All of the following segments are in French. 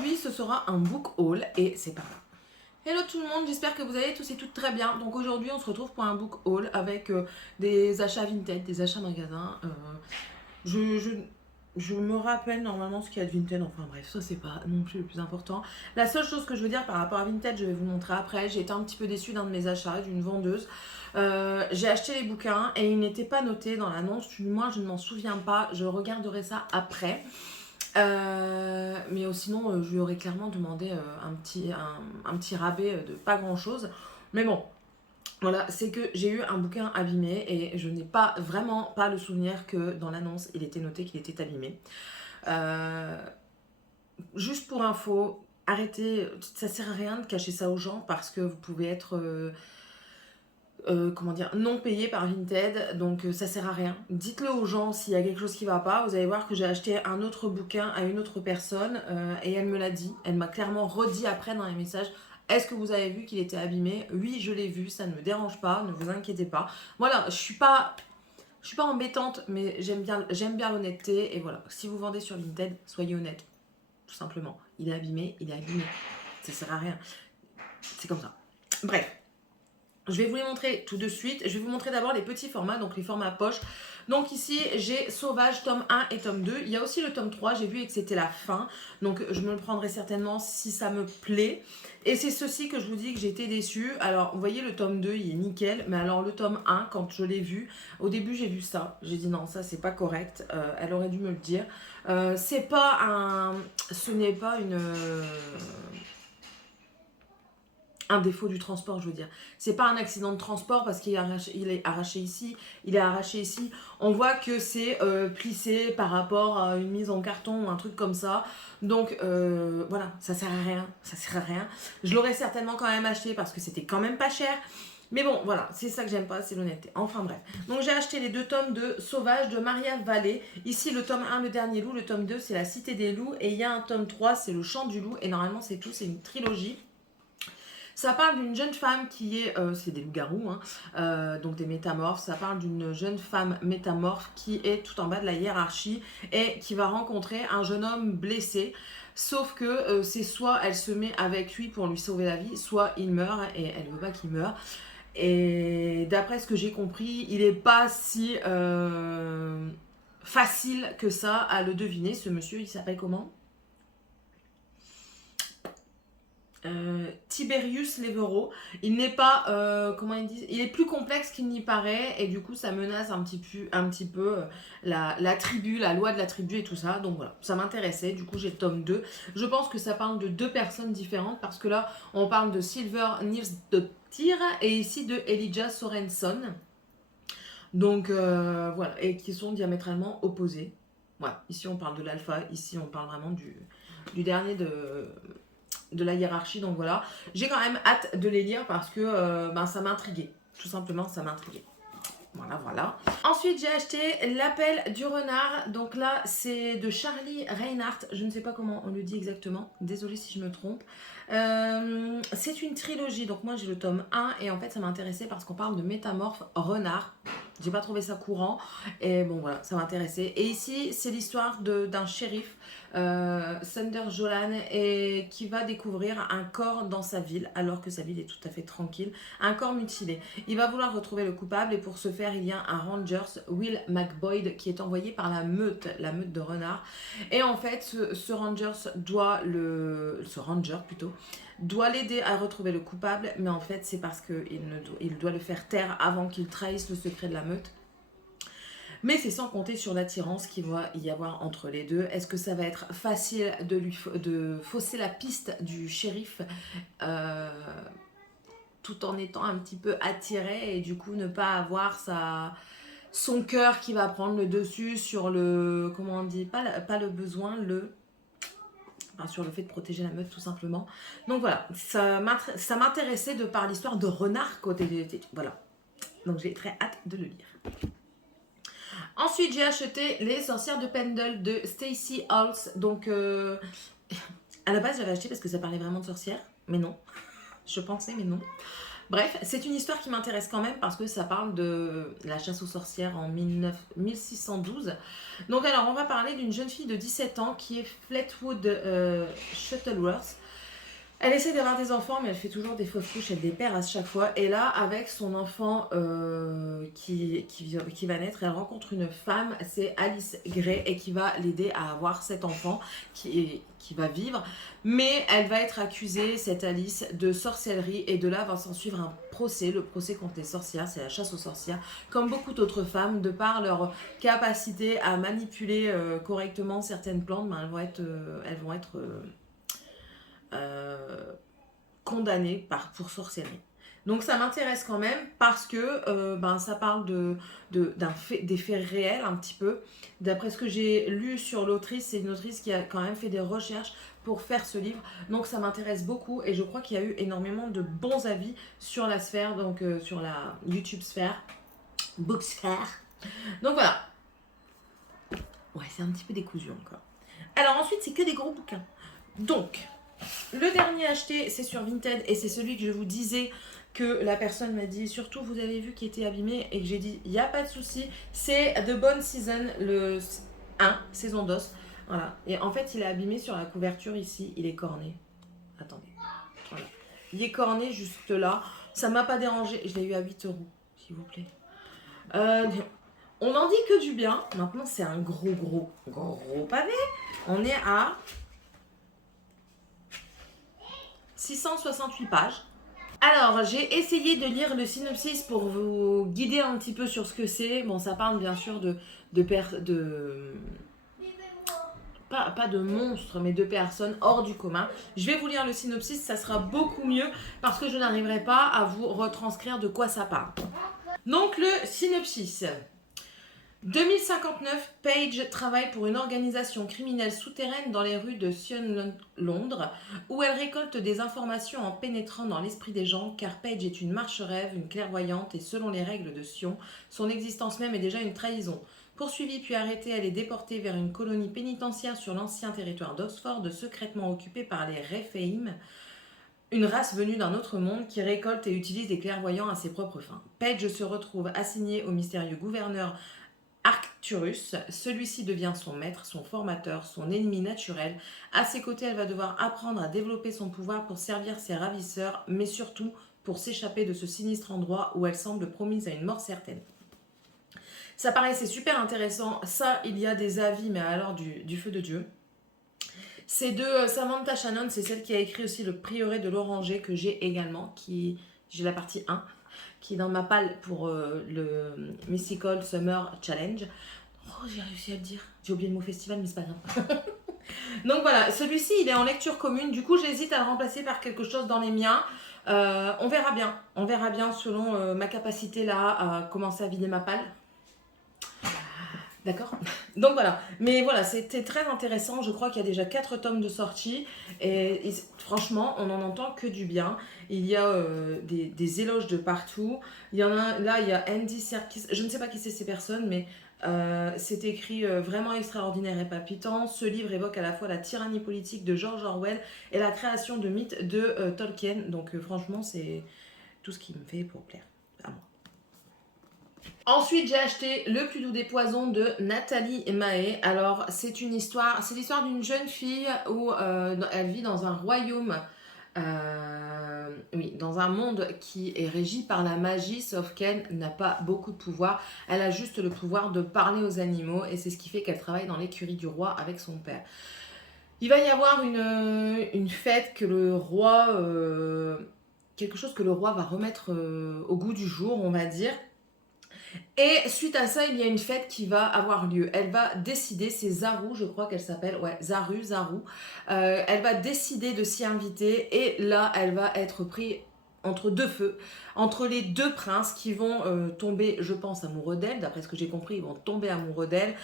Aujourd'hui, ce sera un book haul et c'est pas grave. Hello tout le monde, j'espère que vous allez tous et toutes très bien. Donc aujourd'hui, on se retrouve pour un book haul avec des achats Vinted, des achats magasins. Je, je, je me rappelle normalement ce qu'il y a de Vinted, enfin bref, ça c'est pas non plus le plus important. La seule chose que je veux dire par rapport à Vinted, je vais vous montrer après. J'ai été un petit peu déçue d'un de mes achats, d'une vendeuse. J'ai acheté les bouquins et ils n'étaient pas notés dans l'annonce. Moi, je ne m'en souviens pas. Je regarderai ça après. Mais sinon, je lui aurais clairement demandé un petit rabais de pas grand chose. Mais bon, voilà, c'est que j'ai eu un bouquin abîmé et je n'ai pas vraiment pas le souvenir que dans l'annonce il était noté qu'il était abîmé. Euh, Juste pour info, arrêtez, ça sert à rien de cacher ça aux gens parce que vous pouvez être comment dire, non payé par Vinted, donc ça sert à rien. Dites-le aux gens s'il y a quelque chose qui va pas. Vous allez voir que j'ai acheté un autre bouquin à une autre personne et elle me l'a dit. Elle m'a clairement redit après dans les messages. Est-ce que vous avez vu qu'il était abîmé? Oui, je l'ai vu, ça ne me dérange pas, ne vous inquiétez pas. Voilà, je suis pas embêtante, mais j'aime bien l'honnêteté et voilà. Si vous vendez sur Vinted, soyez honnête, tout simplement. Il est abîmé, il est abîmé. Ça sert à rien. C'est comme ça. Bref. Je vais vous les montrer tout de suite. Je vais vous montrer d'abord les petits formats, donc les formats poche. Donc ici, j'ai Sauvage, tome 1 et tome 2. Il y a aussi le tome 3, j'ai vu que c'était la fin. Donc je me le prendrai certainement si ça me plaît. Et c'est ceci que je vous dis que j'ai été déçue. Alors, vous voyez, le tome 2, il est nickel. Mais alors, le tome 1, quand je l'ai vu, au début, j'ai vu ça. J'ai dit non, ça, c'est pas correct. Elle aurait dû me le dire. C'est pas un... Ce n'est pas une... un défaut du transport, je veux dire. C'est pas un accident de transport parce qu'il est arraché ici, il est arraché ici. On voit que c'est plissé par rapport à une mise en carton ou un truc comme ça. Donc voilà, ça sert à rien, ça sert à rien. Je l'aurais certainement quand même acheté parce que c'était quand même pas cher. Mais bon, voilà, c'est ça que j'aime pas, c'est l'honnêteté. Enfin bref. Donc j'ai acheté les deux tomes de Sauvage de Maria Vallée. Ici, le tome 1, le dernier loup. Le tome 2, c'est La Cité des loups. Et il y a un tome 3, c'est Le Chant du loup. Et normalement, c'est tout, c'est une trilogie. Ça parle d'une jeune femme qui est, c'est des loups-garous, hein, donc des métamorphes. Ça parle d'une jeune femme métamorphe qui est tout en bas de la hiérarchie et qui va rencontrer un jeune homme blessé. Sauf que c'est soit elle se met avec lui pour lui sauver la vie, soit il meurt et elle ne veut pas qu'il meure. Et d'après ce que j'ai compris, il n'est pas si facile que ça à le deviner. Ce monsieur, il s'appelle comment? Tiberius Levero. Il n'est pas, comment ils disent, il est plus complexe qu'il n'y paraît et du coup ça menace un petit peu la tribu, la loi de la tribu et tout ça. Donc voilà, ça m'intéressait. Du coup j'ai le tome 2. Je pense que ça parle de deux personnes différentes parce que là on parle de Silver Nils de Tyr et ici de Elijah Sorenson. Donc voilà, et qui sont diamétralement opposés. Voilà, ici on parle de l'alpha, ici on parle vraiment du dernier de la hiérarchie. Donc voilà, j'ai quand même hâte de les lire parce que ça m'intriguait. Tout simplement, ça m'intriguait. Voilà, voilà. Ensuite, j'ai acheté L'appel du renard. Donc là, c'est de Charlie Reinhardt. Je ne sais pas comment on le dit exactement. Désolée si je me trompe. C'est une trilogie. Donc moi, j'ai le tome 1. Et en fait, ça m'intéressait parce qu'on parle de métamorphe renard. J'ai pas trouvé ça courant. Et bon, voilà, ça m'intéressait. Et ici, c'est l'histoire d'un shérif, Sander Jolan, et qui va découvrir un corps dans sa ville, alors que sa ville est tout à fait tranquille. Un corps mutilé. Il va vouloir retrouver le coupable et pour ce faire, il y a un Rangers, Will McBoyd, qui est envoyé par la meute de renards. Et en fait, ce Rangers doit l'aider à retrouver le coupable, mais en fait, c'est parce qu'il doit le faire taire avant qu'il trahisse le secret de la meute. Mais c'est sans compter sur l'attirance qu'il va y avoir entre les deux. Est-ce que ça va être facile de fausser la piste du shérif tout en étant un petit peu attiré et du coup ne pas avoir son cœur qui va prendre le dessus sur le, comment on dit, pas le besoin, sur le fait de protéger la meute tout simplement. Donc voilà, ça m'intéressait de par l'histoire de renard côté, voilà. Donc j'ai très hâte de le lire. Ensuite, j'ai acheté Les Sorcières de Pendle de Stacey Halls. Donc, à la base, j'avais acheté parce que ça parlait vraiment de sorcières, mais non. Je pensais, mais non. Bref, c'est une histoire qui m'intéresse quand même parce que ça parle de la chasse aux sorcières en 1612. Donc alors, on va parler d'une jeune fille de 17 ans qui est Fleetwood Shuttleworth. Elle essaie d'avoir des enfants, mais elle fait toujours des fausses couches, elle les perd à chaque fois. Et là, avec son enfant qui va naître, elle rencontre une femme, c'est Alice Gray, et qui va l'aider à avoir cet enfant qui va vivre. Mais elle va être accusée, cette Alice, de sorcellerie, et de là va s'en suivre un procès, le procès contre les sorcières, c'est la chasse aux sorcières. Comme beaucoup d'autres femmes, de par leur capacité à manipuler correctement certaines plantes, ben, elles vont être euh, condamné pour sorcellerie. Donc ça m'intéresse quand même parce que ben, ça parle des faits réels un petit peu. D'après ce que j'ai lu sur l'autrice, c'est une autrice qui a quand même fait des recherches pour faire ce livre. Donc ça m'intéresse beaucoup et je crois qu'il y a eu énormément de bons avis sur la sphère, donc sur la YouTube sphère, book sphère. Donc voilà. Ouais, c'est un petit peu décousu encore. Alors ensuite, c'est que des gros bouquins. Donc, le dernier acheté, c'est sur Vinted et c'est celui que je vous disais que la personne m'a dit, surtout vous avez vu qui était abîmé et que j'ai dit, il n'y a pas de souci, c'est The Bone Season, le 1, saison d'os. Voilà. Et en fait, il est abîmé sur la couverture ici, il est corné. Attendez. Voilà. Il est corné juste là. Ça m'a pas dérangé, je l'ai eu à 8 euros, s'il vous plaît. On n'en dit que du bien. Maintenant, c'est un gros pavé. On est à 668 pages. Alors, j'ai essayé de lire le synopsis pour vous guider un petit peu sur ce que c'est. Bon, ça parle bien sûr pas de monstres, mais de personnes hors du commun. Je vais vous lire le synopsis, ça sera beaucoup mieux parce que je n'arriverai pas à vous retranscrire de quoi ça parle. Donc, le synopsis. 2059, Paige travaille pour une organisation criminelle souterraine dans les rues de Sion, Londres, où elle récolte des informations en pénétrant dans l'esprit des gens, car Paige est une marche-rêve, une clairvoyante, et selon les règles de Sion, son existence même est déjà une trahison. Poursuivie puis arrêtée, elle est déportée vers une colonie pénitentiaire sur l'ancien territoire d'Oxford, secrètement occupée par les Rephaim, une race venue d'un autre monde qui récolte et utilise des clairvoyants à ses propres fins. Paige se retrouve assignée au mystérieux gouverneur Arcturus, celui-ci devient son maître, son formateur, son ennemi naturel. À ses côtés, elle va devoir apprendre à développer son pouvoir pour servir ses ravisseurs, mais surtout pour s'échapper de ce sinistre endroit où elle semble promise à une mort certaine. Ça paraissait super intéressant. Ça, il y a des avis, mais alors du feu de Dieu. C'est de Samantha Shannon, c'est celle qui a écrit aussi Le Prieuré de l'Oranger, que j'ai également, j'ai la partie 1. Qui est dans ma palle pour le Mystical Summer Challenge. Oh, j'ai réussi à le dire. J'ai oublié le mot festival, mais c'est pas grave. Donc voilà, celui-ci, il est en lecture commune. Du coup, j'hésite à le remplacer par quelque chose dans les miens. On verra bien. On verra bien selon ma capacité là à commencer à vider ma palle. D'accord. Donc voilà. Mais voilà, c'était très intéressant. Je crois qu'il y a déjà 4 tomes de sortie. Et franchement, on n'en entend que du bien. Il y a des éloges de partout. Il y en a, là, il y a Andy Serkis. Je ne sais pas qui c'est ces personnes, mais c'est écrit vraiment extraordinaire et palpitant. Ce livre évoque à la fois la tyrannie politique de George Orwell et la création de mythes de Tolkien. Donc franchement, c'est tout ce qui me fait pour plaire à moi. Ensuite, j'ai acheté Le plus doux des poisons de Nathalie Mahé. Alors, c'est l'histoire d'une jeune fille où elle vit dans un royaume, oui, dans un monde qui est régi par la magie, sauf qu'elle n'a pas beaucoup de pouvoir. Elle a juste le pouvoir de parler aux animaux et c'est ce qui fait qu'elle travaille dans l'écurie du roi avec son père. Il va y avoir une fête que le roi, quelque chose que le roi va remettre au goût du jour, on va dire. Et suite à ça, il y a une fête qui va avoir lieu. Elle va décider, c'est Zaru, je crois qu'elle s'appelle, ouais, Zaru. Elle va décider de s'y inviter et là, elle va être prise entre deux feux, entre les deux princes qui vont tomber, je pense, amoureux d'elle. D'après ce que j'ai compris, ils vont tomber amoureux d'elle.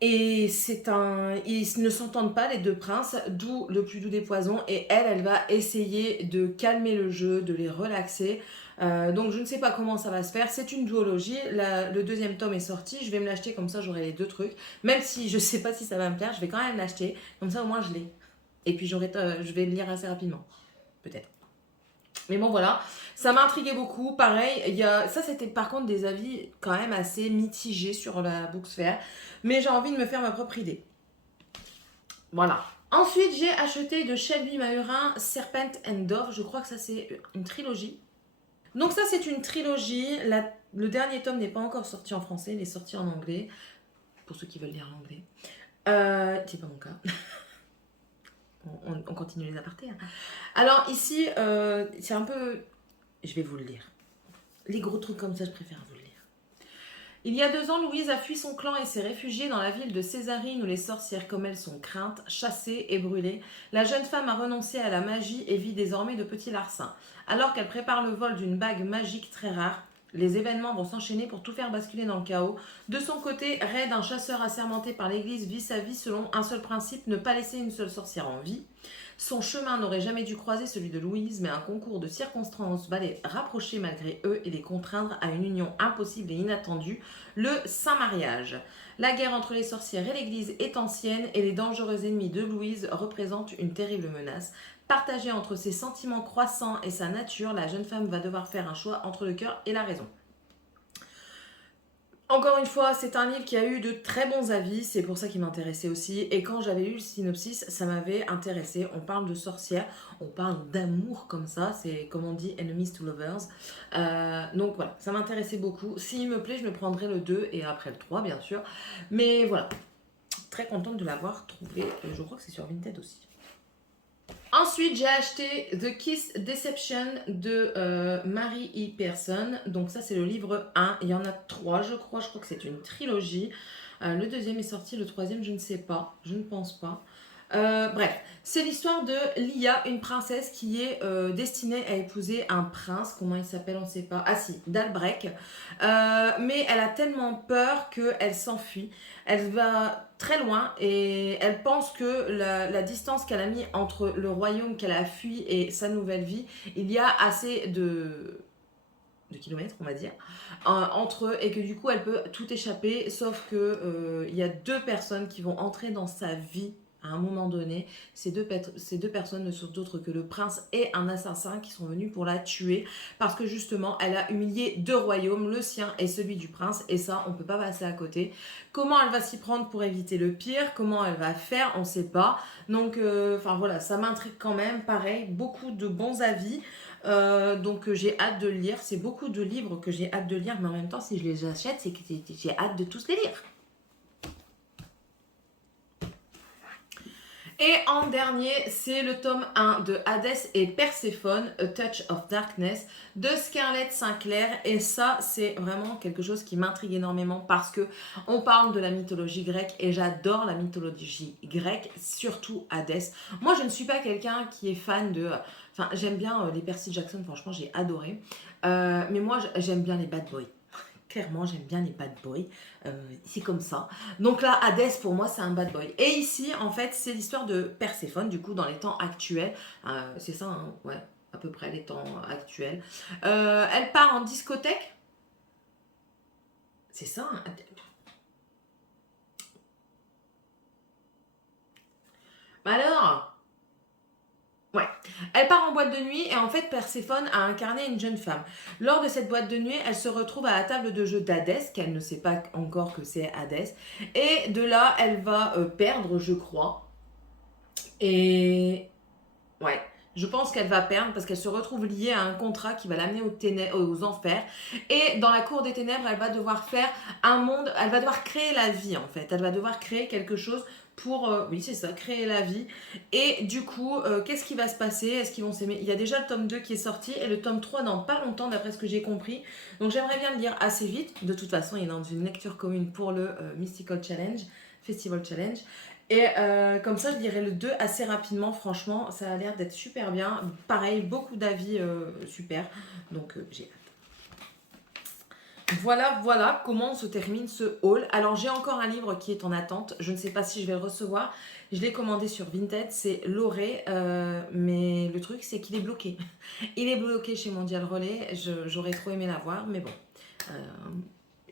Et ils ne s'entendent pas les deux princes, d'où le plus doux des poisons. Et elle va essayer de calmer le jeu, de les relaxer. Donc je ne sais pas comment ça va se faire. C'est une duologie. Le deuxième tome est sorti. Je vais me l'acheter comme ça, j'aurai les deux trucs. Même si je ne sais pas si ça va me plaire, je vais quand même l'acheter. Comme ça au moins je l'ai. Et puis je vais le lire assez rapidement. Peut-être. Mais bon, voilà, ça m'a intrigué beaucoup. Pareil, ça c'était par contre des avis quand même assez mitigés sur la Booksfair. Mais j'ai envie de me faire ma propre idée. Voilà. Ensuite, j'ai acheté de Shelby Mahurin Serpent and Dove. Je crois que ça c'est une trilogie. Donc ça c'est une trilogie. Le dernier tome n'est pas encore sorti en français, il est sorti en anglais. Pour ceux qui veulent lire l'anglais. C'est pas mon cas. On continue les apartés. Hein. Alors ici, c'est un peu... Je vais vous le lire. Les gros trucs comme ça, je préfère vous le lire. Il y a 2 ans, Louise a fui son clan et s'est réfugiée dans la ville de Césarine où les sorcières comme elle sont craintes, chassées et brûlées. La jeune femme a renoncé à la magie et vit désormais de petits larcins. Alors qu'elle prépare le vol d'une bague magique très rare, les événements vont s'enchaîner pour tout faire basculer dans le chaos. De son côté, Red, un chasseur assermenté par l'église, vit sa vie selon un seul principe, ne pas laisser une seule sorcière en vie. Son chemin n'aurait jamais dû croiser celui de Louise, mais un concours de circonstances va les rapprocher malgré eux et les contraindre à une union impossible et inattendue, le Saint-Mariage. La guerre entre les sorcières et l'Église est ancienne et les dangereux ennemis de Louise représentent une terrible menace. Partagée entre ses sentiments croissants et sa nature, la jeune femme va devoir faire un choix entre le cœur et la raison. Encore une fois, c'est un livre qui a eu de très bons avis, c'est pour ça qu'il m'intéressait aussi. Et quand j'avais lu le synopsis, ça m'avait intéressé. On parle de sorcières, on parle d'amour comme ça, c'est comme on dit enemies to lovers. Donc voilà, ça m'intéressait beaucoup. S'il me plaît, je me prendrai le 2 et après le 3 bien sûr. Mais voilà, très contente de l'avoir trouvé. Je crois que c'est sur Vinted aussi. Ensuite, j'ai acheté The Kiss Deception de Mary E. Pearson. Donc ça, c'est le livre 1. Il y en a 3, je crois. Je crois que c'est une trilogie. Le deuxième est sorti, le troisième, je ne sais pas. Je ne pense pas. Bref, c'est l'histoire de Lia, une princesse qui est destinée à épouser un prince. Comment il s'appelle, on ne sait pas. Ah si, Dalbrek. Mais elle a tellement peur qu'elle s'enfuit. Elle va très loin et elle pense que la distance qu'elle a mis entre le royaume qu'elle a fui et sa nouvelle vie, il y a assez de kilomètres, on va dire, entre eux et que du coup elle peut tout échapper, sauf que il y a 2 personnes qui vont entrer dans sa vie à un moment donné. Ces deux personnes ne sont d'autres que le prince et un assassin qui sont venus pour la tuer parce que justement elle a humilié 2 royaumes, le sien et celui du prince, et ça on peut pas passer à côté. Comment elle va s'y prendre pour éviter le pire, comment elle va faire, on sait pas. Donc voilà, ça m'intrigue quand même. Pareil, beaucoup de bons avis. Donc j'ai hâte de le lire. C'est beaucoup de livres que j'ai hâte de lire, mais en même temps, si je les achète, c'est que j'ai hâte de tous les lire. Et en dernier, c'est le tome 1 de Hadès et Perséphone, A Touch of Darkness, de Scarlett Sinclair. Et ça, c'est vraiment quelque chose qui m'intrigue énormément parce que on parle de la mythologie grecque et j'adore la mythologie grecque, surtout Hadès. Moi, je ne suis pas quelqu'un qui est fan de... Enfin, j'aime bien les Percy Jackson, franchement, j'ai adoré. Mais moi, j'aime bien les bad boys. Clairement, j'aime bien les bad boys. C'est comme ça. Donc là, Hadès, pour moi, c'est un bad boy. Et ici, en fait, c'est l'histoire de Perséphone, du coup, dans les temps actuels. C'est ça, hein, ouais, à peu près les temps actuels. Elle part en discothèque. C'est ça, hein. Bah alors, ouais. Elle part en boîte de nuit et en fait Perséphone a incarné une jeune femme. Lors de cette boîte de nuit, elle se retrouve à la table de jeu d'Hadès, qu'elle ne sait pas encore que c'est Hadès. Et de là, elle va perdre, je crois. Et ouais, je pense qu'elle va perdre parce qu'elle se retrouve liée à un contrat qui va l'amener aux enfers. Et dans la cour des ténèbres, elle va devoir faire un monde, elle va devoir créer la vie en fait. Elle va devoir créer quelque chose pour, oui c'est ça, créer la vie. Et du coup, qu'est-ce qui va se passer? Est-ce qu'ils vont s'aimer? Il y a déjà le tome 2 qui est sorti et le tome 3 dans pas longtemps d'après ce que j'ai compris. Donc j'aimerais bien le lire assez vite. De toute façon, il est dans une lecture commune pour le Mystical Challenge, Festival Challenge. Et comme ça, je lirai le 2 assez rapidement. Franchement, ça a l'air d'être super bien. Pareil, beaucoup d'avis super. Donc, j'ai hâte. Voilà comment se termine ce haul. Alors, j'ai encore un livre qui est en attente. Je ne sais pas si je vais le recevoir. Je l'ai commandé sur Vinted. C'est Loré. Mais le truc, c'est qu'il est bloqué. Il est bloqué chez Mondial Relais. J'aurais trop aimé l'avoir. Mais bon,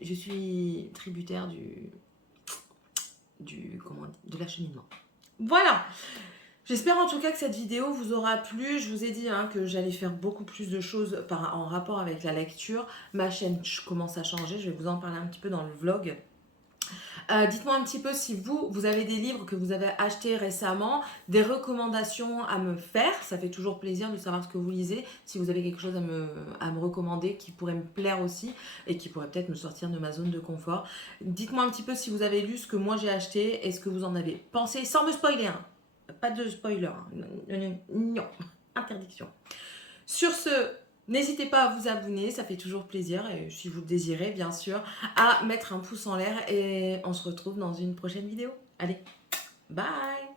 je suis tributaire de l'acheminement. Voilà. J'espère en tout cas que cette vidéo vous aura plu. Je vous ai dit hein, que j'allais faire beaucoup plus de choses en rapport avec la lecture. Ma chaîne commence à changer, je vais vous en parler un petit peu dans le vlog. Dites-moi un petit peu si vous avez des livres que vous avez achetés récemment, des recommandations à me faire. Ça fait toujours plaisir de savoir ce que vous lisez. Si vous avez quelque chose à me recommander qui pourrait me plaire aussi et qui pourrait peut-être me sortir de ma zone de confort. Dites-moi un petit peu si vous avez lu ce que moi j'ai acheté et ce que vous en avez pensé, sans me spoiler. Hein. Pas de spoiler. Hein. Non, interdiction. Sur ce, n'hésitez pas à vous abonner, ça fait toujours plaisir, et si vous le désirez, bien sûr, à mettre un pouce en l'air, et on se retrouve dans une prochaine vidéo. Allez, bye!